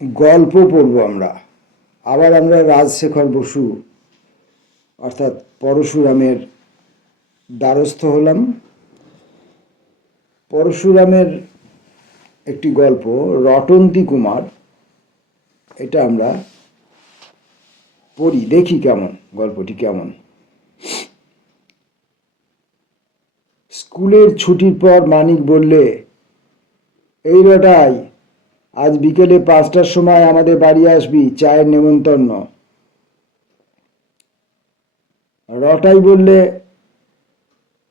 গল্প পড়ব আমরা। আবার আমরা রাজশেখর বসু অর্থাৎ পরশুরামের দ্বারস্থ হলাম। পরশুরামের একটি গল্প রটন্তী কুমার, এটা আমরা পড়ি, দেখি কেমন গল্পটি কেমন। স্কুলের ছুটির পর মানিক বললে, এই রটাই, আজ বিকেলে 5টার সময় আমাদের বাড়ি আসবি, চায়ের নেমন্তন্ন। রটাই বললে,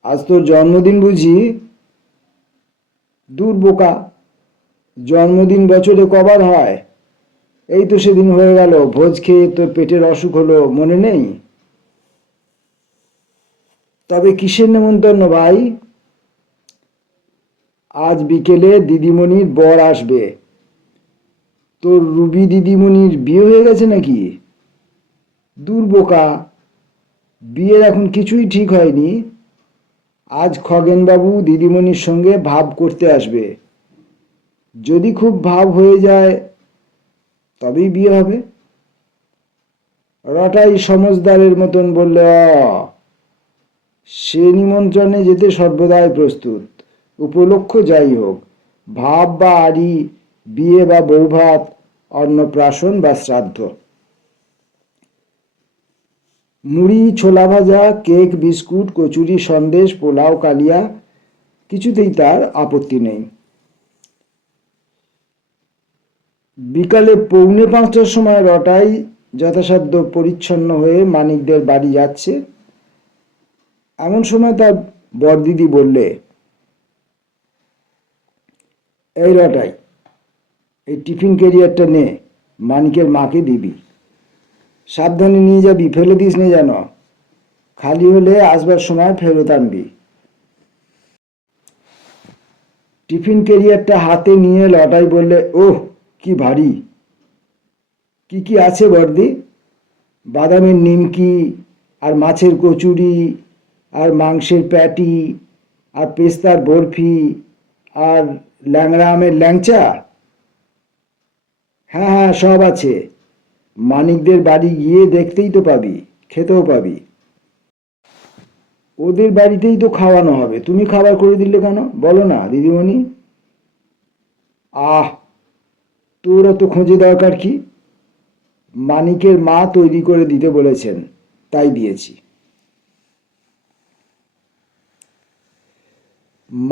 আজ তোর জন্মদিন বুঝি? দূর বোকা, জন্মদিন বছরে কবার হয়? এই তো সেদিন হয়ে গেল, ভোজ খেয়ে তোর পেটের অসুখ হলো, মনে নেই? তবে কিসের নেমন্তন্ন ভাই? আজ বিকেলে দিদিমণির বর আসবে। তোর রুবি দিদিমণির বিয়ে হয়ে গেছে নাকি? দূর বোকা, বিয়ের এখন কিছুই ঠিক হয়নি। আজ খগেনবাবু দিদিমণির সঙ্গে ভাব করতে আসবে। যদি খুব ভাব হয়ে যায় তবেই বিয়ে হবে। রটাই সমজদারের মতন বললে, সে নিমন্ত্রণে যেতে সর্বদাই প্রস্তুত, উপলক্ষ যাই হোক, ভাব বা আড়ি, বিয়ে বা বৌভাত, অন্নপ্রাশন বা শ্রাদ্ধ। মুড়ি, ছোলা ভাজা, কেক, বিস্কুট, কচুরি, সন্দেশ, পোলাও, কালিয়া, কিছুতেই তার আপত্তি নেই। বিকালে 4:45টার সময় রটাই যথাসাধ্য পরিচ্ছন্ন হয়ে মানিকদের বাড়ি যাচ্ছে। এমন সময় তার বড়দিদি বললে, এই রটাই, এই টিফিন ক্যারিয়ারটা নে, মানিকের মাকে দিবি। সাবধানে নিয়ে যাবি, ফেলে দিস নে যেন। খালি হলে আসবার সময় ফেরত আনবি। টিফিন ক্যারিয়ারটা হাতে নিয়ে লটাই বললে, ওহ কি ভারী! কি কি আছে বর্দি? বাদামের নিমকি, আর মাছের কচুরি, আর মাংসের প্যাটি, আর পেস্তার বরফি, আর ল্যাংড়া আমের ল্যাংচা। হ্যাঁ হ্যাঁ, সব আছে। মানিকদের বাড়ি গিয়ে দেখতেই তো পাবি, খেতেও পাবি। ওদের বাড়িতেই তো খাওয়ানো হবে, তুমি খাবার করে দিলে কেন বলো না দিদিমণি? আহ, তোর অত খোঁজে দরকার কি? মানিকের মা তৈরি করে দিতে বলেছেন, তাই দিয়েছি।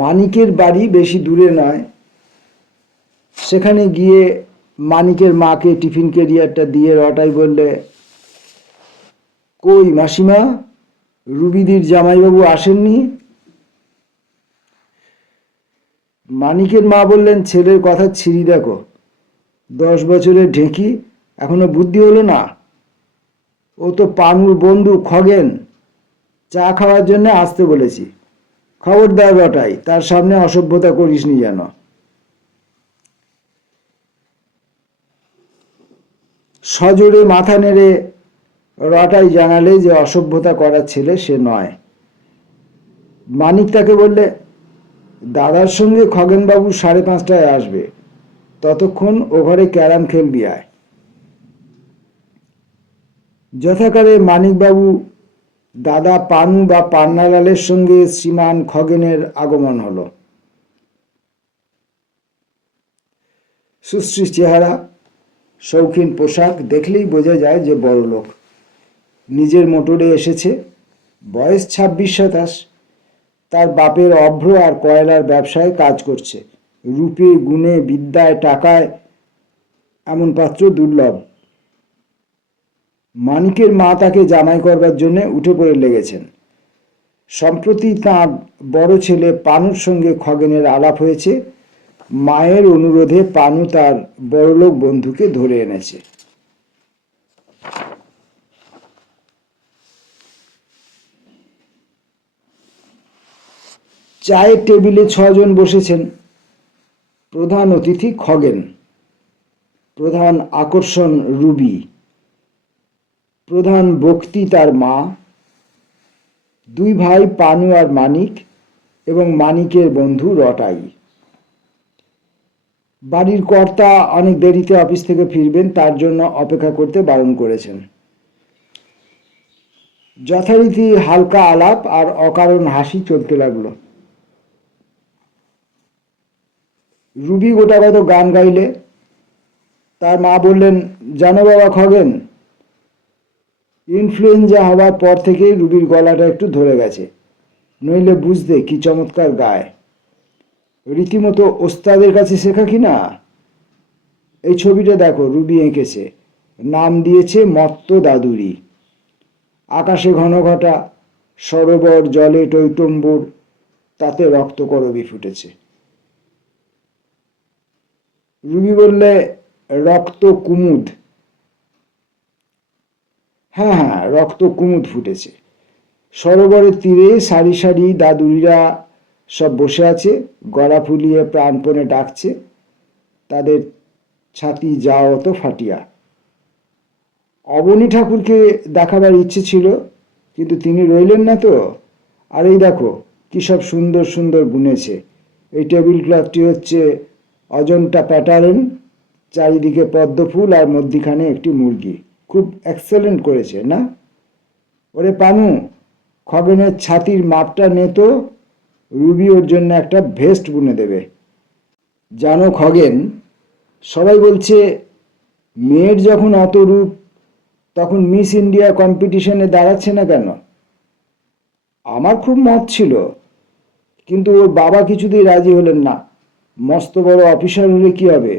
মানিকের বাড়ি বেশি দূরে নয়। সেখানে গিয়ে মানিকের মাকে টিফিন ক্যারিয়ারটা দিয়ে রটাই বললে, কই মাসিমা, রুবিদির জামাইবাবু আসেননি? মানিকের মা বললেন, ছেলের কথা ছিঁড়ি দেখো, 10 বছরের ঢেঁকি, এখনো বুদ্ধি হলো না? ও তো পানুর বন্ধু খগেন, চা খাওয়ার জন্য আসতে বলেছি। খবরদার রটাই, তার সামনে অসভ্যতা করিসনি যেন। সজোরে মাথা নেড়ে রটাই জানালে যে অসভ্যতা করার ছেলে সে নয়। মানিক তাকে বললে, দাদার সঙ্গে খগেনবাবু 5:30টায় আসবে, ততক্ষণ ও ঘরে ক্যারাম খেলবি আয়। যথাকালে মানিকবাবু দাদা পানু বা পান্নালালের সঙ্গে শ্রীমান খগেনের আগমন হলো। সুশ্রী চেহারা, শৌখিন পোশাক, দেখলেই বোঝা যায় যে বড় লোক। নিজের মোটরে এসেছে, বয়স 26-27। তার বাপের অভ্র আর কয়লার ব্যবসায় কাজ করছে। রূপে গুণে বিদ্যায় টাকায় এমন পাত্র দুর্লভ। মানিকের মা তাকে জামাই করবার জন্য উঠে পড়ে লেগেছেন। সম্প্রতি তাঁর বড় ছেলে পানুর সঙ্গে খগেনের আলাপ হয়েছে। মায়ের অনুরোধে পানু তার বড়লোক বন্ধুকে ধরে এনেছে। চায়ের টেবিলে 6 জন বসেছেন। প্রধান অতিথি খগেন, প্রধান আকর্ষণ রুবি, প্রধান বক্তি তার মা, 2 ভাই পানু আর মানিক, এবং মানিকের বন্ধু রটাই। বাড়ির কর্তা অনেক দেরিতে অফিস থেকে ফিরবেন, তার জন্য অপেক্ষা করতে বারণ করেছেন। যথারীতি হালকা আলাপ আর অকারণ হাসি চলতে লাগলো। রুবি গোটাগত গান গাইলে। তার মা বললেন, জানো বাবা খগেন, ইনফ্লুয়েঞ্জা হওয়ার পর থেকেই রুবির গলাটা একটু ধরে গেছে, নইলে বুঝতে কি চমৎকার গায়। রীতিমতো ওস্তাদের কাছে শেখা কি না। এই ছবিটা দেখো, রুবি এঁকেছে, নাম দিয়েছে মত্ত দাদুরি। আকাশে ঘনঘটা, সরোবর জলে টইটম্বুর, তাতে রক্তকরবী ফুটেছে। রুবি বললে, রক্ত কুমুদ। হ্যাঁ হ্যাঁ, রক্ত কুমুদ ফুটেছে। সরোবরের তীরে সারি সারি দাদুরিরা সব বসে আছে, গলা ফুলিয়ে প্রাণপণে ডাকছে, তাদের ছাতি যাও তো ফাটিয়া। অবনী ঠাকুরকে দেখাবার ইচ্ছে ছিল, কিন্তু তিনি রইলেন না তো। আর এই দেখো কি সব সুন্দর সুন্দর বুনেছে। এই টেবিল ক্লথটি হচ্ছে অজন্তা প্যাটার্ন, চারিদিকে পদ্ম ফুল আর মধ্যিখানে একটি মুরগি। খুব এক্সেলেন্ট করেছে না? ওরে পানু, খগেনের ছাতির মাপটা নে তো, রুবি ওর জন্য একটা ভেস্ট বুনে দেবে। জানো খগেন, সবাই বলছে মেয়ের যখন অত রূপ, তখন মিস ইন্ডিয়া কম্পিটিশনে দাঁড়াচ্ছে না কেন? আমার খুব মত ছিল, কিন্তু ওর বাবা কিছুতেই রাজি হলেন না। মস্ত বড় অফিসার হলে কি হবে,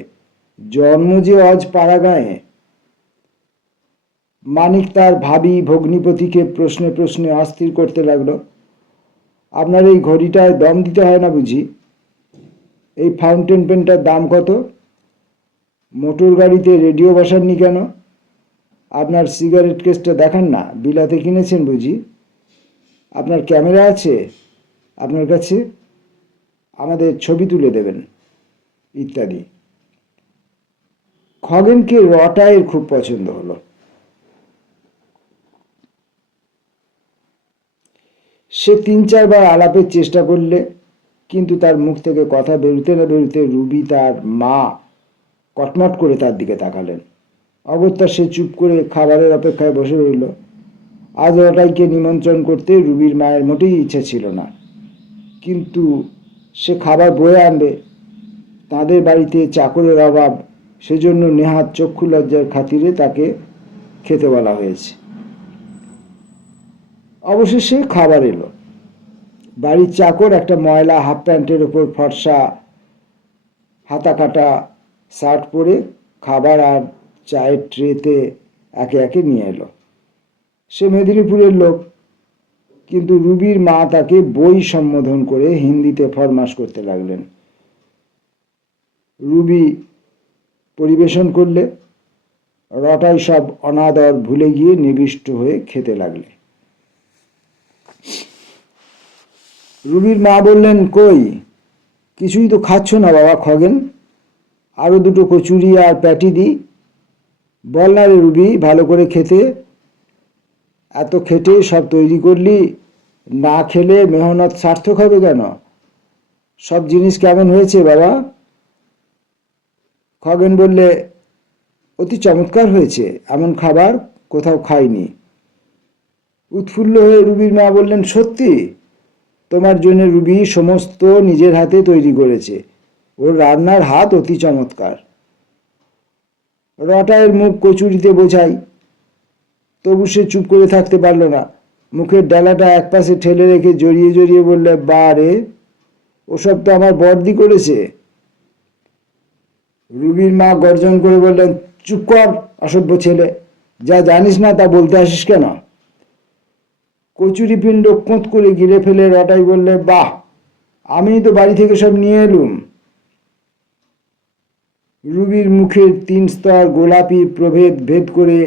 জন্ম যে আজ পাড়াগাঁয়ে। মানিক তার ভাবি ভগ্নিপতিকে প্রশ্নে প্রশ্নে অস্থির করতে লাগলো। আপনার এই ঘড়িটায় দম দিতে হয় না বুঝি? এই ফাউন্টেন পেনটার দাম কত? মোটর গাড়িতে রেডিও বসাননি কেন? আপনার সিগারেট কেসটা দেখান না, বিলাতে কিনেছেন বুঝি? আপনার ক্যামেরা আছে আপনার কাছে? আমাদের ছবি তুলে দেবেন, ইত্যাদি। খগেনকে রটায়ের খুব পছন্দ হলো। সে ৩-৪ বার আলাপের চেষ্টা করলে, কিন্তু তার মুখ থেকে কথা বেরুতে না বেরুতে রুবি তার মা কটমট করে তার দিকে তাকালেন। অগত্যা সে চুপ করে খাবারের অপেক্ষায় বসে রইল। আজ রটাইকে নিমন্ত্রণ করতে রুবির মায়ের মোটেই ইচ্ছা ছিল না, কিন্তু সে খাবার বয়ে আনবে, তাদের বাড়িতে চাকরের অভাব, সেজন্য নেহাত চক্ষু লজ্জার খাতিরে তাকে খেতে বলা হয়েছে। অবশেষে খাবার এলো। বাড়ির চাকর একটা ময়লা হাফ প্যান্টের ওপর ফর্সা হাতা কাটা শার্ট পরে খাবার আর চায়ের ট্রেতে একে একে নিয়ে এলো। সে মেদিনীপুরের লোক, কিন্তু রুবির মা তাকে বই সম্বোধন করে হিন্দিতে ফরমাস করতে লাগলেন। রুবি পরিবেশন করলে, রটাই সব অনাদর ভুলে গিয়ে নিবিষ্ট হয়ে খেতে লাগলে। রুবির মা বললেন, কই কিছুই তো খাচ্ছ না বাবা খগেন, আরো দুটো কচুরি আর প্যাটি দি। বল না রে রুবি, ভালো করে খেতে। এত খেটে সব তৈরি করলি, না খেলে মেহনত সার্থক হবে কেন? সব জিনিস কেমন হয়েছে বাবা? খগেন বললে, অতি চমৎকার হয়েছে, এমন খাবার কোথাও খাইনি। উৎফুল্ল হয়ে রুবির মা বললেন, সত্যি? তোমার জন্য রুবি সমস্ত নিজের হাতে তৈরি করেছে, ওর রান্নার হাত অতি চমৎকার। রটায়ের মুখ কচুরিতে বোঝাই, তবু সে চুপ করে থাকতে পারল না। মুখের ডালাটা একপাশে ঠেলে রেখে জড়িয়ে জড়িয়ে বললে, বা রে, ওসব তো আমার বড়দি করেছে। রুবির মা গর্জন করে বললেন, চুপ কর অসভ্য ছেলে, যা জানিস না তা বলতে আসিস কেন? কচুরি পিণ্ড কোঁত করে গিলে ফেলে রটাই বললে, বাহ, আমি তো বাড়ি থেকে সব নিয়ে এলুম। রুবির মুখের 3 স্তর গোলাপি প্রভেদ ভেদ করে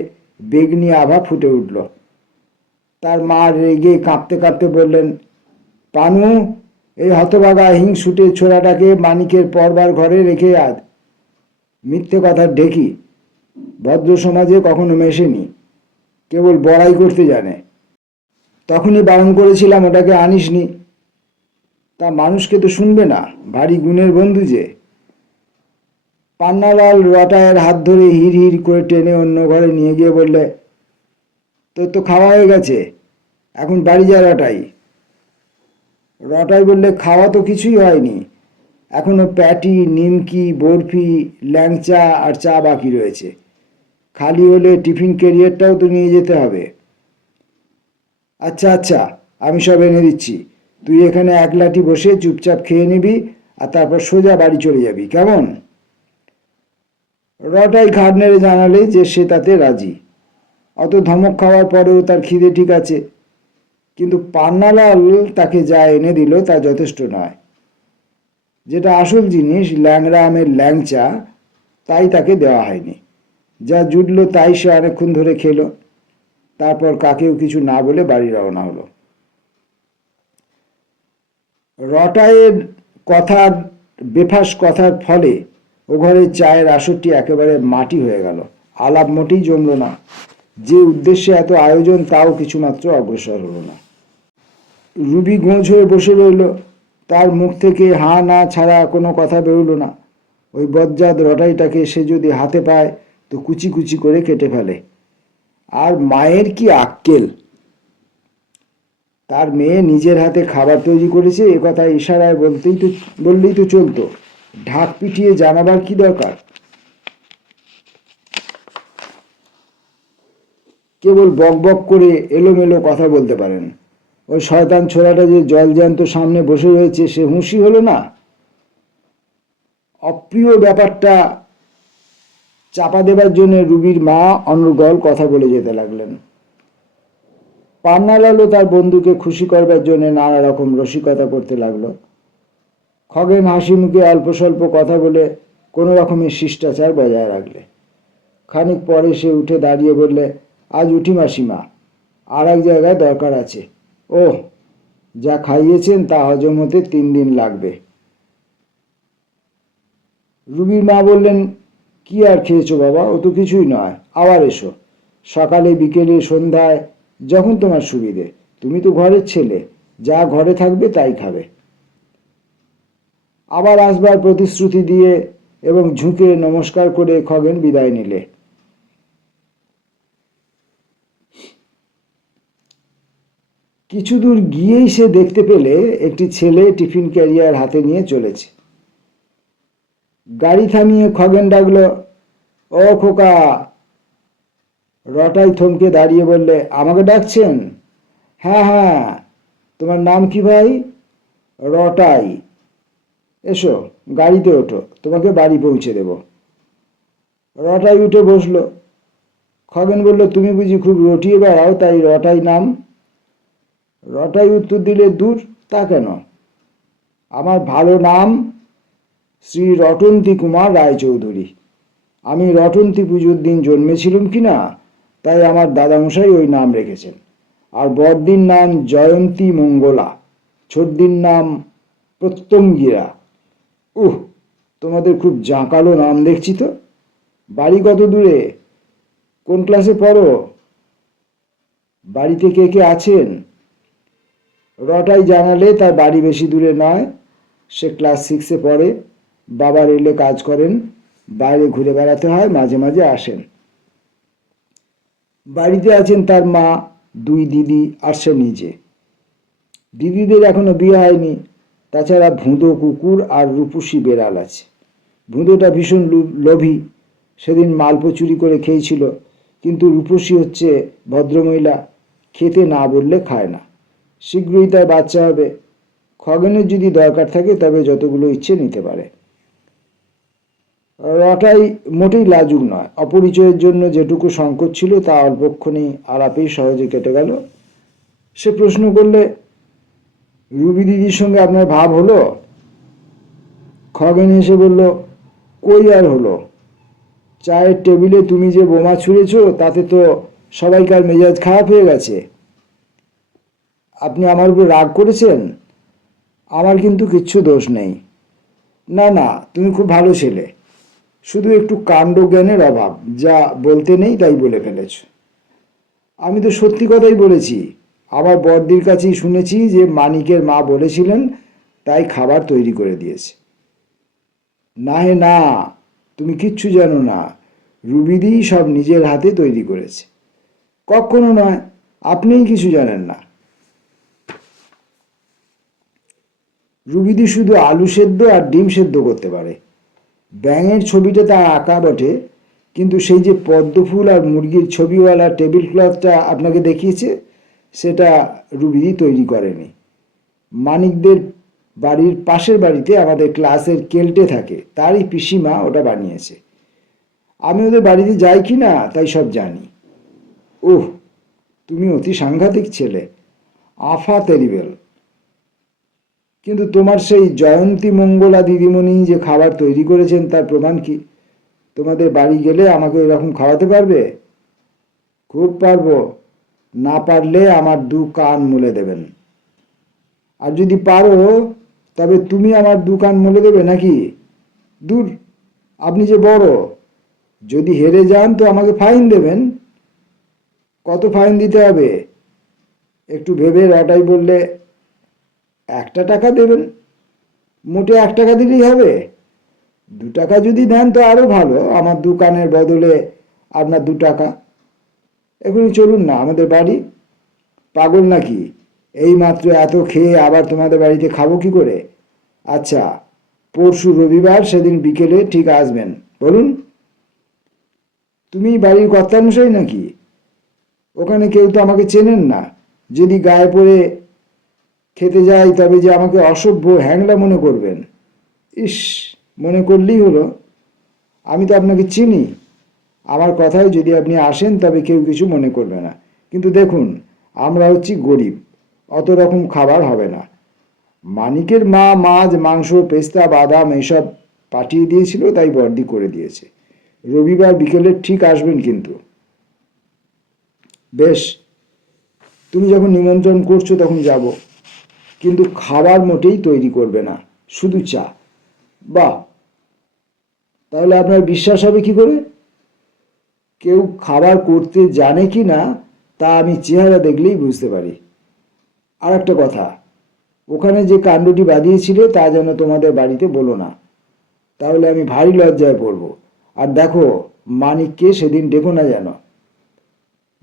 বেগনি আভা ফুটে উঠল। তার মা রেগে কাঁপতে কাঁপতে বললেন, পানু, এই হতভাগা হিংসুটে ছোড়াটাকে মানিকের পরবার ঘরে রেখে আজ। মিথ্যে কথার ঢেকি, ভদ্র সমাজে কখনো মেশেনি, কেবল বড়াই করতে জানে। তখনই বারণ করেছিলাম ওটাকে আনিসনি, তা মানুষকে তো শুনবে না, ভারী গুণের বন্ধু যে। পান্নালাল রটাইয়ের হাত ধরে হিড় হিড় করে টেনে অন্য ঘরে নিয়ে গিয়ে বললে, তোর তো খাওয়া হয়ে গেছে, এখন বাড়ি যা রটাই। রটাই বললে, খাওয়া তো কিছুই হয়নি, এখনো প্যাটি, নিমকি, বরফি, ল্যাংচা আর চা বাকি রয়েছে। খালি হলে টিফিন ক্যারিয়ারটাও তো নিয়ে যেতে হবে। আচ্ছা আচ্ছা, আমি সব এনে দিচ্ছি, তুই এখানে একলাটি বসে চুপচাপ খেয়ে নিবি আর তারপর সোজা বাড়ি চলে যাবি, কেমন? রটাই ঘাড় নেড়ে জানালে যে সে তাতে রাজি। অত ধমক খাওয়ার পরেও তার খিদে ঠিক আছে, কিন্তু পান্নালাল তাকে যা এনে দিল তা যথেষ্ট নয়। যেটা আসল জিনিস, ল্যাংড়া আমের ল্যাংচা, তাই তাকে দেওয়া হয়নি। যা জুটল তাই সে অনেকক্ষণ ধরে খেলো, তারপর কাকেও কিছু না বলে বাড়ি রওনা হলো। রটাইয়ের কথার বেফাস কথার ফলে ও ঘরের চায়ের আসরটি একেবারে মাটি হয়ে গেল। আলাপ মোটেই জমল না। যে উদ্দেশ্যে এত আয়োজন তাও কিছুমাত্র অগ্রসর হলো না। রুবি গোঁজ হয়ে বসে রইল, তার মুখ থেকে হা না ছাড়া কোনো কথা বেরোলো না। ওই বজ্জাত রটাইটাকে সে যদি হাতে পায় তো কুচি কুচি করে কেটে ফেলে। আর মায়ের কি আক্কেল! তার মেয়ে নিজের হাতে খাবার তৈরি করেছে এ কথা ইশারায় বললেই তো চলতো, ঢাক পিটিয়ে জানাবার কি দরকার? কেবল বক বক করে এলোমেলো কথা বলতে পারেন। ওই শয়তান ছোড়াটা যে জলজ্যান্ত সামনে বসে রয়েছে সে হুঁশি হলো না। অপ্রিয় ব্যাপারটা চাপা দেবার জন্য রুবির মা অনর্গল কথা বলে যেতে লাগলেন। পান্নালালও তার বন্ধুকে খুশি করবার জন্য নানা রকম রসিকতা করতে লাগলো। খগেন হাসি মুখে অল্প স্বল্প কথা বলে কোনো রকমের শিষ্টাচার বজায় রাখলে। খানিক পরে সে উঠে দাঁড়িয়ে বললে, আজ উঠি মাসিমা, আর এক জায়গায় দরকার আছে। ওহ, যা খাইয়েছেন তা হজম হতে 3 দিন লাগবে। রুবির মা বললেন, কি আর খেয়েছো বাবা, ও তো কিছুই নয়, আবার এসো, সকালে বিকেলে সন্ধ্যায় যখন তোমার সুবিধে, তুমি তো ঘরের ছেলে, যা ঘরে থাকবে তাই খাবে। আবার আসবার প্রতিশ্রুতি দিয়ে এবং ঝুঁকে নমস্কার করে খগেন বিদায় নিলে। কিছু দূর গিয়েই সে দেখতে পেলে একটি ছেলে টিফিন ক্যারিয়ার হাতে নিয়ে চলেছে। গাড়ি থামিয়ে খগেন ডাকল, ও খোকা। রটাই থমকে দাঁড়িয়ে বললে, আমাকে ডাকছেন? হ্যাঁ হ্যাঁ, তোমার নাম কি ভাই? রটাই। এসো, গাড়িতে ওঠো, তোমাকে বাড়ি পৌঁছে দেব। রটাই উঠে বসলো। খগেন বলল, তুমি বুঝি খুব রটিয়ে বেড়াও তাই রটাই নাম? রটাই উত্তর দিলে, দূর, তা কেন, আমার ভালো নাম শ্রী রটন্তী কুমার রায়চৌধুরী। আমি রটন্তী পুজোর দিন জন্মেছিলাম কি না, তাই আমার দাদামশাই ওই নাম রেখেছেন। আর বড়দিন নাম জয়ন্তী মঙ্গলা, ছোটদিন নাম প্রত্যঙ্গিরা। উহ, তোমাদের খুব জাঁকালো নাম দেখছি তো। বাড়ি কত দূরে? কোন ক্লাসে পড়ো? বাড়িতে কে কে আছেন? রটাই জানালে তার বাড়ি বেশি দূরে নয়, সে ক্লাস 6-এ পড়ে, বাবা রেলে কাজ করেন, বাইরে ঘুরে বেড়াতে হয়, মাঝে মাঝে আসেন। বাড়িতে আছেন তার মা, 2 দিদি আর সে নিজে। দিদিদের এখনো বিয়ে হয়নি। তাছাড়া ভুঁদো কুকুর আর রূপসী বেড়াল আছে। ভুঁদোটা ভীষণ লোভী, সেদিন মালপো চুরি করে খেয়েছিল, কিন্তু রূপসী হচ্ছে ভদ্রমহিলা, খেতে না বললে খায় না। শীঘ্রই তার বাচ্চা হবে। খগেনের যদি দরকার থাকে তবে যতগুলো ইচ্ছে নিতে পারে। রটাই মোটেই লাজুক নয়। অপরিচয়ের জন্য যেটুকু সংকোচ ছিল তা অল্পক্ষণেই আলাপেই সহজে কেটে গেল। সে প্রশ্ন করলে, রুবি দিদির সঙ্গে আপনার ভাব হলো? খগেন এসে বলল, কই আর হলো, চায়ের টেবিলে তুমি যে বোমা ছুঁড়েছ তাতে তো সবাইকার মেজাজ খারাপ হয়ে গেছে। আপনি আমার উপর রাগ করেছেন? আমার কিন্তু কিচ্ছু দোষ নেই। না না, তুমি খুব ভালো ছেলে, শুধু একটু কাণ্ডজ্ঞানের অভাব, যা বলতে নেই তাই বলে ফেলেছ। আমি তো সত্যি কথাই বলেছি। আমার বড়দির কাছেই শুনেছি যে মানিকের মা বলেছিলেন, তাই খাবার তৈরি করে দিয়েছে। না হে না, তুমি কিচ্ছু জানো না। রুবিদি সব নিজের হাতে তৈরি করেছে। কখনো নয়, আপনিই কিছু জানেন না। রুবিদি শুধু আলু সেদ্ধ আর ডিম সেদ্ধ করতে পারে। ব্যাঙের ছবিটা তার আঁকা বটে, কিন্তু সেই যে পদ্মফুল আর মুরগির ছবিওয়ালা টেবিল ক্লথটা আপনাকে দেখিয়েছে, সেটা রুবিদি তৈরি করেনি। মানিকদের বাড়ির পাশের বাড়িতে আমাদের ক্লাসের কেল্টে থাকে, তারই পিসিমা ওটা বানিয়েছে। আমি ওদের বাড়িতে যাই কি না তাই সব জানি। ওহ, তুমি অতি সাংঘাতিক ছেলে, আফা তেরিবেল। কিন্তু তোমার সেই জয়ন্তী মঙ্গলা দিদিমণি যে খাবার তৈরি করেছেন তার প্রমাণ কি? তোমাদের বাড়ি গেলে আমাকে এরকম খাওয়াতে পারবে? খুব পারবো। না পারলে আমার 2 কান মুলে দেবেন। আর যদি পারো তবে তুমি আমার 2 কান মুলে দেবে নাকি? দূর, আপনি যে বড়। যদি হেরে যান তো আমাকে ফাইন দেবেন। কত ফাইন দিতে হবে? একটু ভেবে রটাই বললে, 1 টাকা দেবেন। মোটে 1 টাকা দিলেই হবে? 2 টাকা যদি দেন তো আরো ভালো, আমার 2 কানের বদলে আপনার 2 টাকা। এখনই চলুন না আমাদের বাড়ি। পাগল নাকি? এই মাত্র এত খেয়ে আবার তোমাদের বাড়িতে খাবো কি করে? আচ্ছা, পরশু রবিবার, সেদিন বিকেলে ঠিক আসবেন। বলুন। তুমি বাড়ির কর্তামশাই নাকি? ওখানে কেউ তো আমাকে চেনেন না। যদি গায়ে পড়ে খেতে যাই তবে যে আমাকে অসভ্য হ্যাংলা মনে করবেন। ইস, মনে করলেই হলো। আমি তো আপনাকে চিনি। আমার কথায় যদি আপনি আসেন তবে কেউ কিছু মনে করবে না। কিন্তু দেখুন, আমরা হচ্ছি গরিব, অত রকম খাবার হবে না। মানিকের মা মাছ, মাংস, পেস্তা, বাদাম এসব পাঠিয়ে দিয়েছিল, তাই বর্দি করে দিয়েছে। রবিবার বিকেলে ঠিক আসবেন কিন্তু। বেশ, তুমি যখন নিমন্ত্রণ করছো তখন যাব। কিন্তু খাবার মোটেই তৈরি করবে না, শুধু চা। বাহ, তাহলে আপনার বিশ্বাস হবে কি করে? কেউ খাবার করতে জানে কি না তা আমি চেহারা দেখলেই বুঝতে পারি। আর একটা কথা, ওখানে যে কাণ্ডটি বাঁধিয়েছিলে তা যেন তোমাদের বাড়িতে বলো না, তাহলে আমি ভারী লজ্জায় পড়ব। আর দেখো, মানিককে সেদিন ডেকো না যেন।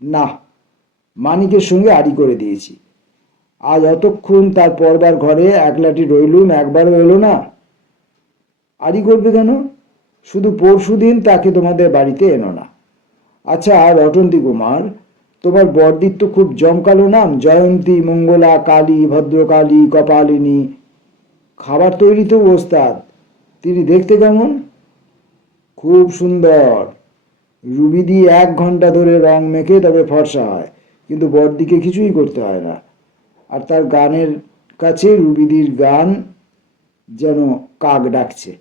না, মানিকের সঙ্গে আড়ি করে দিয়েছি। আজ অতক্ষণ তার পরবার ঘরে একলাটি রইলুম, একবারও এলো না। আড়ি করবে কেন? শুধু পরশুদিন তাকে তোমাদের বাড়িতে এনো না। আচ্ছা, রটন্তী কুমার, তোমার বড়দির তো খুব জমকালো নাম, জয়ন্তী, মঙ্গলা, কালী, ভদ্রকালী, কপালিনী। খাবার তৈরিতেও ওস্তাদ। তিনি দেখতে কেমন? খুব সুন্দর। রুবিদি 1 ঘন্টা ধরে রং মেখে তবে ফর্সা হয়, কিন্তু বড়দিকে কিছুই করতে হয় না। আর তার গানের কাছে রুবিদির গান যেন কাক ডাকছে।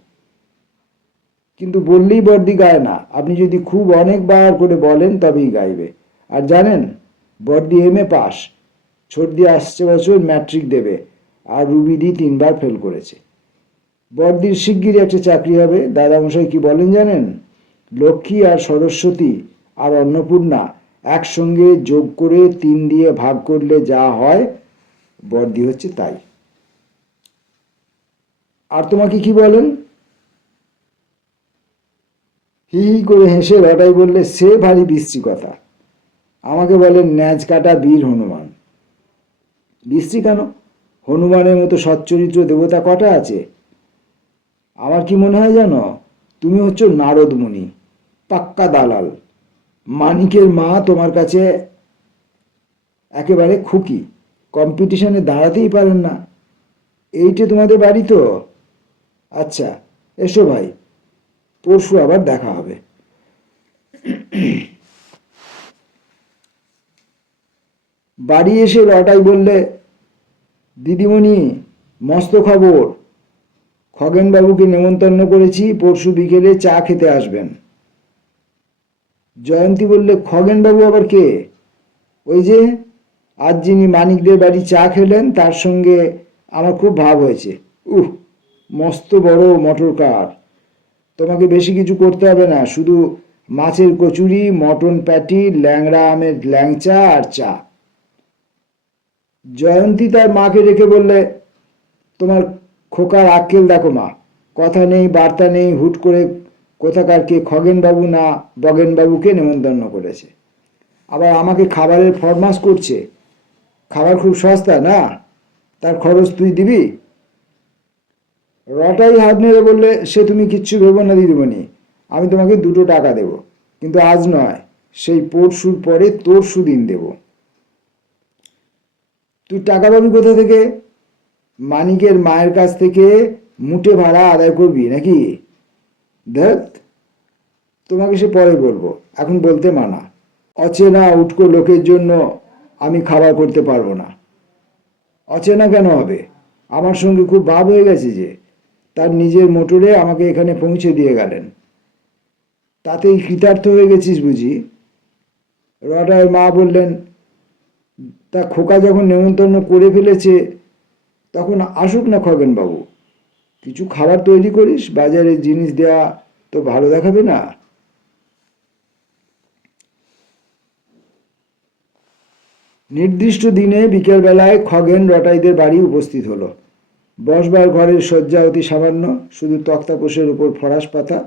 কিন্তু বললেই বর্দি গায় না, আপনি যদি খুব অনেকবার করে বলেন তবেই গাইবে। আর জানেন, বর্দি এমএ পাস, ছোটদি আসছে বছর ম্যাট্রিক দেবে, আর রুবিদি 3বার ফেল করেছে। বর্দির শিগগিরই একটা চাকরি হবে। দাদামশাই কি বলেন জানেন? লক্ষ্মী আর সরস্বতী আর অন্নপূর্ণা একসঙ্গে যোগ করে 3 দিয়ে ভাগ করলে যা হয়, বর্দি হচ্ছে তাই। আর তোমাকে কি বলেন? হি হি করে হেসে রটাই বললে, সে ভারী বিশ্রী কথা। আমাকে বলেন ন্যাজ কাটা বীর হনুমান। বিশ্রী কেন? হনুমানের মতো সচ্চরিত্র দেবতা কটা আছে? আমার কি মনে হয় জানো, তুমি হচ্ছ নারদ মুনি, পাক্কা দালাল। মানিকের মা তোমার কাছে একেবারে খুকি, কম্পিটিশনে দাঁড়াতেই পারেন না। এইটে তোমাদের বাড়ি তো? আচ্ছা, এসো ভাই, পরশু আবার দেখা হবে। বাড়ি এসে রটাই বললে, দিদিমণি, মস্ত খবর। খগেনবাবুকে নেমন্তন্ন করেছি, পরশু বিকেলে চা খেতে আসবেন। জয়ন্তী বললে, খগেনবাবু আবার কে? ওই যে আজ যিনি মানিকদের বাড়ি চা খেলেন, তার সঙ্গে আমার খুব ভাব হয়েছে। উহ, মস্ত বড় মটর কার। তোমাকে বেশি কিছু করতে হবে না, শুধু মাছের কচুরি, মটন প্যাটি, ল্যাংড়া আমের ল্যাংচা আর চা। জয়ন্তী তার মাকে রেখে বললে, তোমার খোকার আক্কেল দেখো মা, কথা নেই বার্তা নেই, হুট করে কোথাকার কে খগেনবাবু না বগেনবাবুকে নেমন্তন্ন করেছে। আবার আমাকে খাবারের ফরমাস করছে। খাবার খুব সস্তা না, তার খরচ তুই দিবি? রটাই হাত নেড়ে বললে, সে তুমি কিচ্ছু ভেবো না দিদিমণি, আমি তোমাকে 2 টাকা দেব, কিন্তু আজ নয়, সেই পরশুর পরে তোর সুদিন দেব। তুই টাকা পাবি কোথা থেকে? মানিকের মায়ের কাছ থেকে মুটে ভাড়া আদায় করবি নাকি? দেখ, তোমাকে সে পরে বলবো, এখন বলতে মানা। অচেনা উটকো লোকের জন্য আমি খাবার করতে পারবো না। অচেনা কেন হবে? আমার সঙ্গে খুব ভাব হয়ে গেছে যে, তার নিজের মোটরে আমাকে এখানে পৌঁছে দিয়ে গেলেন। তাতেই কৃতার্থ হয়ে গেছিস বুঝি? রটায়ের মা বললেন, তা খোকা যখন নেমন্তন্ন করে ফেলেছে তখন আসুক না খগেনবাবু, কিছু খাবার তৈরি করিস, বাজারে জিনিস দেওয়া তো ভালো দেখাবে না। নির্দিষ্ট দিনে বিকেলবেলায় খগেন রটাইদের বাড়ি উপস্থিত হলো। বসবার ঘরের শয্যা অতি সামান্য, শুধু তক্তাপোষের উপর ফরাস পাতা,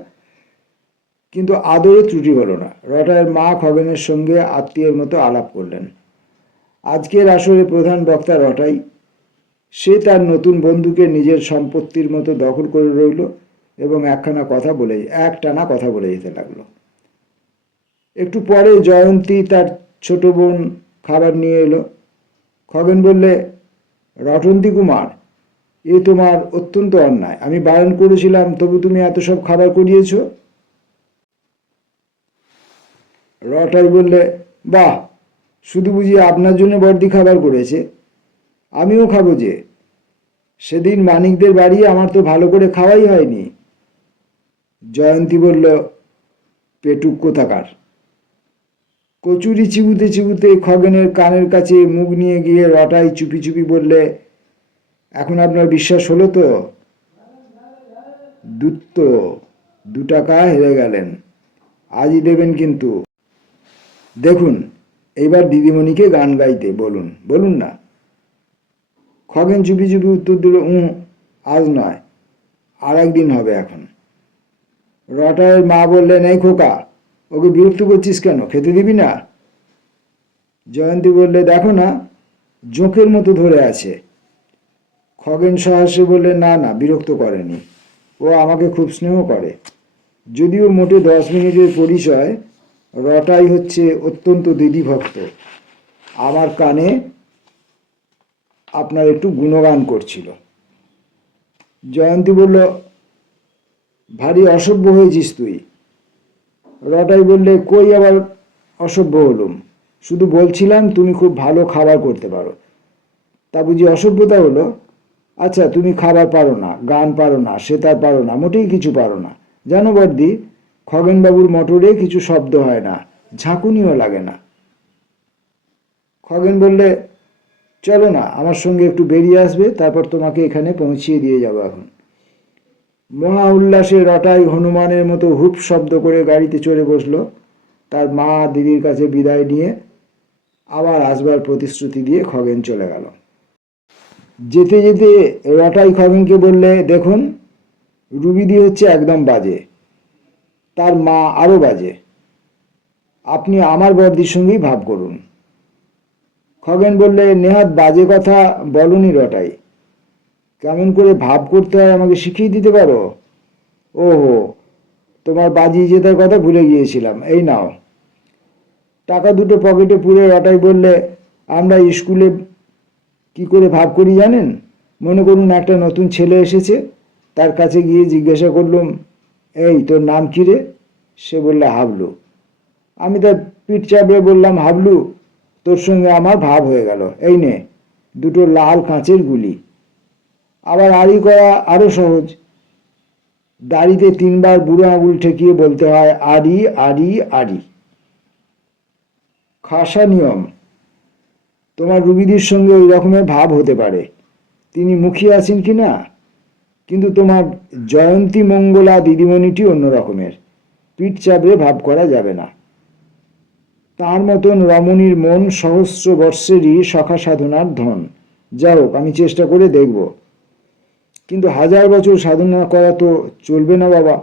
কিন্তু আদরে ত্রুটি হলো না। রটায়ের মা খগেনের সঙ্গে আত্মীয়ের মতো আলাপ করলেন। আজকের আসরে প্রধান বক্তা রটাই। সে তার নতুন বন্ধুকে নিজের সম্পত্তির মতো দখল করে রইল এবং একটানা কথা বলে যেতে লাগলো। একটু পরে জয়ন্তী তার ছোট বোন খাবার নিয়ে এলো। খগেন বললে, রটন্তী কুমার, এ তোমার অত্যন্ত অন্যায়। আমি বারণ করেছিলাম, তবু তুমি এত সব খাবার করিয়েছ। রটাই বললে, বাহ, শুধু বুঝি আপনার জন্য বর্দি খাবার করেছে? আমিও খাবো যে। সেদিন মানিকদের বাড়ি আমার তো ভালো করে খাওয়াই হয়নি। জয়ন্তী বলল, পেটুক কোথাকার। কচুরি চিবুতে চিবুতে খগেনের কানের কাছে মুখ নিয়ে গিয়ে রটাই চুপি চুপি বললে, এখন আপনার বিশ্বাস হলো তো? দূত 2 টাকা হেরে গেলেন, আজই দেবেন কিন্তু। দেখুন, এইবার দিদিমণিকে গান গাইতে বলুন, বলুন না। খগেন চুপি চুপি উত্তর দিল, আজ নয়, আর একদিন হবে। এখন রটায়ের মা বললেন, এই খোকা, ওকে বিরক্ত করছিস কেন? খেতে দিবি না? জয়ন্তী বললে, দেখো না, জোঁকের মতো ধরে আছে। খগেন সহাস্যে বললে, না না, বিরক্ত করেনি, ও আমাকে খুব স্নেহ করে। যদিও মোটে 10 মিনিটের পরিচয়, রটাই হচ্ছে অত্যন্ত দিদিভক্ত। আমার কানে আপনার একটু গুণগান করছিল। জয়ন্তী বলল, ভারী অসভ্য হয়েছিস তুই। রটাই বললে, কই আবার অসভ্য হলুম? শুধু বলছিলাম তুমি খুব ভালো খাবার করতে পারো, তা বুঝি অসভ্যতা হলো? আচ্ছা, তুমি খাবার পারো না, গান পারো না, সেতার পারো না, মোটেই কিছু পারো না। জানো বর্দি, খগেনবাবুর মোটরে কিছু শব্দ হয় না, ঝাঁকুনিও লাগে না। খগেন বললে, চলো না, আমার সঙ্গে একটু বেরিয়ে আসবে, তারপর তোমাকে এখানে পৌঁছিয়ে দিয়ে যাবো। এখন মহা উল্লাসে রটাই হনুমানের মতো হুপ শব্দ করে গাড়িতে চড়ে বসলো। তার মা দিদির কাছে বিদায় নিয়ে আবার আসবার প্রতিশ্রুতি দিয়ে খগেন চলে গেল। যেতে যেতে রটাই খগেনকে বললে, দেখুন, রুবিদি হচ্ছে একদম বাজে, তার মা আরও বাজে। আপনি আমার বর্দির সঙ্গেই ভাব করুন। খগেন বললে, নেহাত বাজে কথা বলনি রটাই, কেমন করে ভাব করতে হয় আমাকে শিখিয়ে দিতে পারো? ওহো, তোমার বাজি জেতার কথা ভুলে গিয়েছিলাম, এই নাও। টাকা দুটো পকেটে পুরে রটাই বললে, আমরা স্কুলে কি করে ভাব করি জানেন? মনে করুন একটা নতুন ছেলে এসেছে, তার কাছে গিয়ে জিজ্ঞাসা করলুম, এই তোর নাম কি রে? সে বললে, হাবলু। আমি তার পিঠ চাপড়ে বললাম, হাবলু, তোর সঙ্গে আমার ভাব হয়ে গেল, এই নে 2টো লাল কাঁচের গুলি। আবার আড়ি করা আরো সহজ, দাড়িতে 3বার বুড়ো আঙুল ঠেকিয়ে বলতে হয়, আড়ি আড়ি আড়ি। খাসা নিয়ম। তোমার রুবিদির সঙ্গে ওই রকমের ভাব হতে পারে, তিনি মুখী আছেন কি না, কিন্তু তোমার জয়ন্তী মঙ্গলা দিদিমণিটি অন্য রকমের, পিঠ চাপড়ে ভাব করা যাবে না। তার মতন রমণীর মন সহস্র বর্ষেরই সখা সাধনার ধন। যাই হোক, আমি চেষ্টা করে দেখব, কিন্তু 1000 বছর সাধনা করা তো চলবে না বাবা।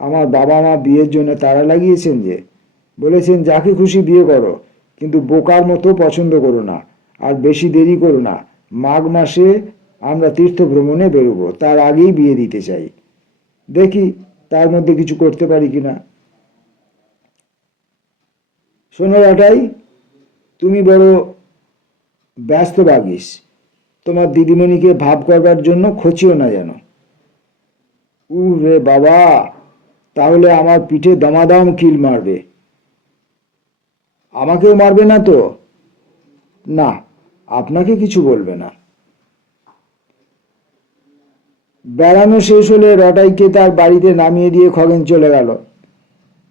আমার বাবা মা বিয়ের জন্য তাড়া লাগিয়েছেন যে, বলেছেন যাকে খুশি বিয়ে করো, কিন্তু বোকার মতো পছন্দ করো না, আর বেশি দেরি করো না। মাঘ মাসে আমরা তীর্থ ভ্রমণে বেরোবো, তার আগেই বিয়ে দিতে চাই। দেখি তার মধ্যে কিছু করতে পারি কিনা। শোনো রাটাই, তুমি বড় ব্যস্ত বাগিস, তোমার দিদিমণিকে ভাব করবার জন্য খচিও না যেন। রে বাবা, তাহলে আমার পিঠে দমাদম কিল মারবে। আমাকেও মারবে না তো? না, আপনাকে কিছু বলবে না। বেড়ানো শেষ হলে রটাইকে তার বাড়িতে নামিয়ে দিয়ে খগেন চলে গেল।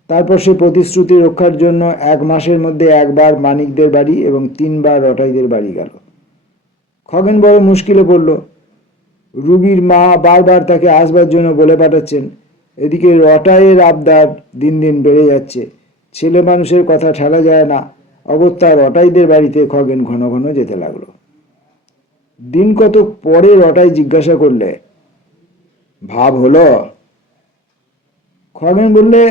তারপর সে প্রতিশ্রুতি রক্ষার জন্য 1 মাসের মধ্যে একবার মানিকদের বাড়ি এবং 3বার রটাইদের বাড়ি গেল। খগেন বড় মুশকিলে পড়ল। রুবির মা বারবার তাকে আসবার জন্য বলে পাঠাচ্ছেন। এদিকে রটাইয়ের আবদার দিন দিন বেড়ে যাচ্ছে। ছেলে মানুষের কথা ঠেলা যায় না, অগত্যা রটাইদের বাড়িতে খগেন ঘন ঘন যেতে লাগলো। দিন কত পরে রটাই জিজ্ঞাসা করলে, ভাব হলো? খগেন বললে,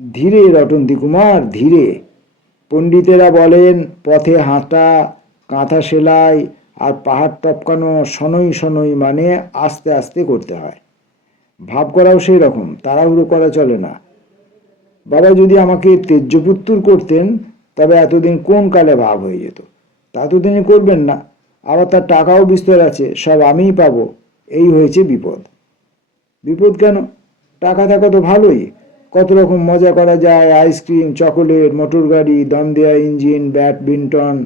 ধীরে রটন্তী কুমার, ধীরে। পণ্ডিতেরা বলেন পথে হাঁটা, কাঁথা সেলাই আর পাহাড় টপকানো শনৈ শনৈ মানে আস্তে আস্তে করতে হয়। ভাব করাও সেই রকম, তাড়াহুড়ো করা চলে না। বাবা যদি আমাকে তেজ্যপুত্তুর করতেন, তবে এতদিন কোন কালে ভাব হয়ে যেত। তা তো তিনি করবেন না, আবার তার টাকাও বিস্তর আছে, সব আমিই পাবো। এই হয়েছে বিপদ। বিপদ কেন? টাকা থাকা তো ভালোই, কত রকম মজা করা যায়, আইসক্রিম, চকোলেট, মোটর গাড়ি, দম দেওয়া ইঞ্জিন, ব্যাডমিন্টন,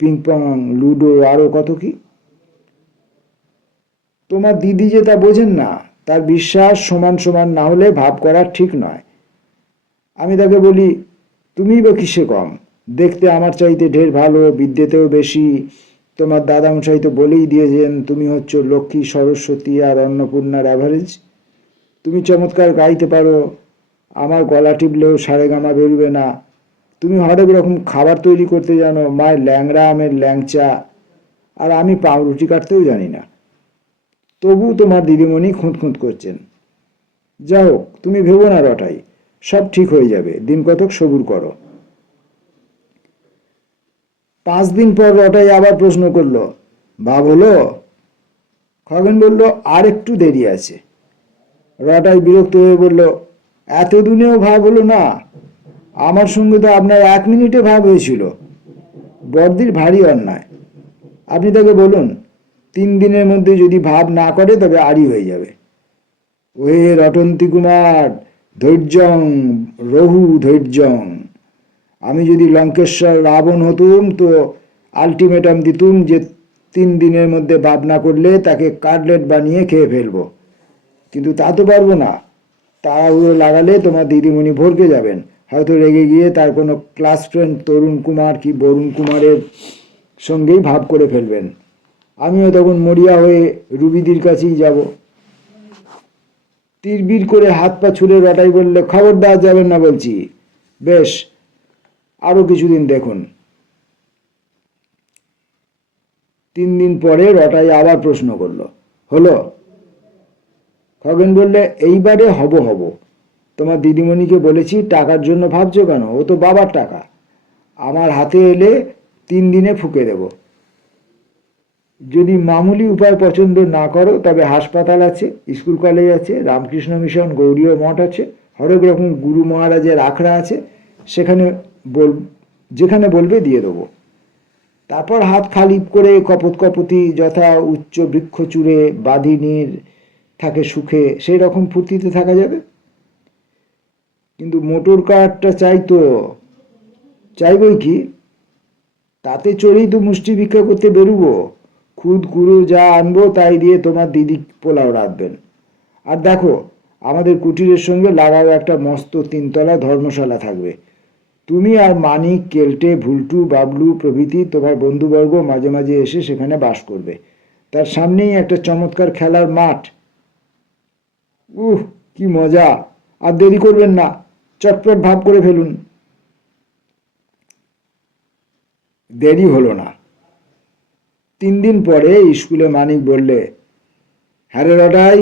পিংপং, লুডো, আরও কত কি। তোমার দিদি যে তা বোঝেন না, তার বিশ্বাস সমান সমান না হলে ভাব করা ঠিক নয়। আমি তাকে বলি, তুমিই বা কিসে কম, দেখতে আমার চাইতে ঢের ভালো, বিদ্যেতেও বেশি। তোমার দাদামশাই তো বলেই দিয়েছেন তুমি হচ্ছ লক্ষ্মী, সরস্বতী আর অন্নপূর্ণার অ্যাভারেজ। তুমি চমৎকার গাইতে পারো, আমার গলা টিপলেও সারেগামা বেরোবে না। তুমি হরেক রকম খাবার তৈরি করতে জানো, মায়ের ল্যাংড়া আমের ল্যাংচা, আর আমি পাউরুটি কাটতেও জানি না। তবু তোমার দিদিমণি খুঁতখুঁত করছেন। যা হোক, তুমি ভেবো না রটাই, সব ঠিক হয়ে যাবে, দিন কতক সবুর করো। 5 দিন পর রটাই আবার প্রশ্ন করল, ভাব হলো? খগেন বলল, আর একটু দেরি আছে। রটাই বিরক্ত হয়ে বলল, এতদিনেও ভাব হলো না? আমার সঙ্গে তো আপনার 1 মিনিটে ভাব হয়েছিল। বড়দির ভারী অন্যায়। আপনি তাকে বলুন 3 দিনের মধ্যে যদি ভাব না করে তবে আড়ি হয়ে যাবে। ওহে রটন্তী কুমার, ধৈর্যং রঘু ধৈর্যং। আমি যদি লঙ্কেশ্বর রাবণ হতুম তো আলটিমেটাম দিতুম যে 3 দিনের মধ্যে ভাব না করলে তাকে কাটলেট বানিয়ে খেয়ে ফেলবো। কিন্তু তা তো পারবো না। তাড়াহুড়ো লাগালে তোমার দিদিমণি ভরকে যাবেন, হয়তো রেগে গিয়ে তার কোনো ক্লাস ফ্রেন্ড তরুণ কুমার কি বরুণ কুমারের সঙ্গেই ভাব করে ফেলবেন। আমিও তখন মরিয়া হয়ে রুবিদির কাছেই যাব। তিরবির করে হাত পা ছুড়ে রটাই বললে, খবরদার যাবেন না বলছি। বেশ, আরো কিছুদিন দেখুন। 3 দিন পরে রটাই আবার প্রশ্ন করলো, হলো? খগেন বললে, এইবারে হব হব। তোমার দিদিমণিকে বলেছি টাকার জন্য ভাবছো কেন, ও তো বাবার টাকা। আমার হাতে এলে 3 দিনে ফুঁকে দেব। যদি মামুলি উপায় পছন্দ না করো তবে হাসপাতাল আছে, স্কুল কলেজ আছে, রামকৃষ্ণ মিশন, গৌরীয় মঠ আছে, হরেক রকম গুরু মহারাজের আখড়া আছে, সেখানে যেখানে বলবে দিয়ে দেবো। তারপর হাত খালি করে কপত কপতি যথা উচ্চ বৃক্ষ চূড়ে বাঁধিনীর থাকে সুখে, সেই রকম ফুর্তিতে থাকা যাবে। কিন্তু মোটর কারটা চাই তো, চাইবই কি, তাতে চড়েই তো মুষ্টি ভিক্ষা করতে বেরুবো। খুদ কুড়ো যা আনবো তাই দিয়ে তোমার দিদি পোলাও রাঁধবেন। আর দেখো, আমাদের কুটিরের সঙ্গে লাগাও একটা মস্ত 3তলা ধর্মশালা থাকবে। তুমি আর মানিক, কেলটে, ভুলটু, বাবলু প্রভৃতি তোমার বন্ধুবর্গ মাঝে মাঝে এসে সেখানে বাস করবে। তার সামনেই একটা চমৎকার খেলার মাঠ। কি মজা! আর দেরি করবেন না, চটপট ভাব করে ফেলুন। দেরি হলো না। 3 দিন পরে স্কুলে মানিক বললে, হ্যাঁ রে রটাই,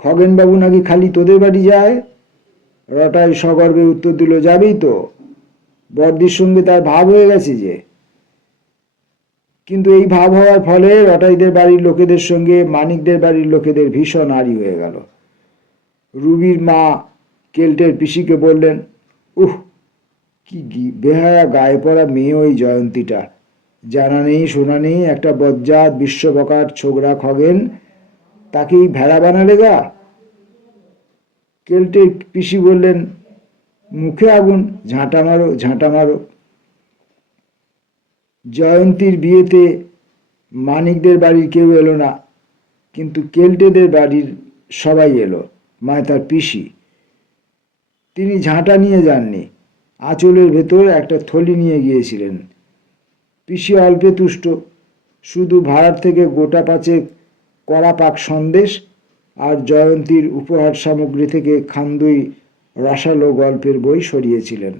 খগেনবাবু নাকি খালি তোদের বাড়ি যায়? রটাই সগর্বে উত্তর দিল, যাবেই তো, বর্দির সঙ্গে তার ভাব হয়ে গেছে যে। কিন্তু এই ভাব হওয়ার ফলে রটাইদের বাড়ির লোকেদের সঙ্গে মানিকদের বাড়ির লোকেদের ভীষণ আড়ি হয়ে গেল। রুবির মা কেল্টের পিসিকে বললেন, উহ, কি বেহায়া গায়ে পড়া মেয়ে ওই জয়ন্তীটা, জানা নেই শোনা নেই একটা বজ্জাত বিশ্ববকার ছোকরা খগেন, তাকেই ভেড়া বানালে গা। কেল্টের পিসি বললেন, মুখে আগুন, ঝাঁটা মারো ঝাঁটা মারো। জয়ন্তীর বিয়েতে মানিকদের বাড়ির কেউ এলো না, কিন্তু কেল্টেদের বাড়ির সবাই এলো, মানে তার পিসি। তিনি ঝাঁটা নিয়ে যাননি, আঁচলের ভেতর একটা থলি নিয়ে গিয়েছিলেন। পিসি অল্পে তুষ্ট, শুধু ভাড়ার থেকে গোটা 5 কড়া পাক সন্দেশ আর জয়ন্তীর উপহার সামগ্রী থেকে খান্দুই রসালো গল্পের বই সরিয়েছিলেন।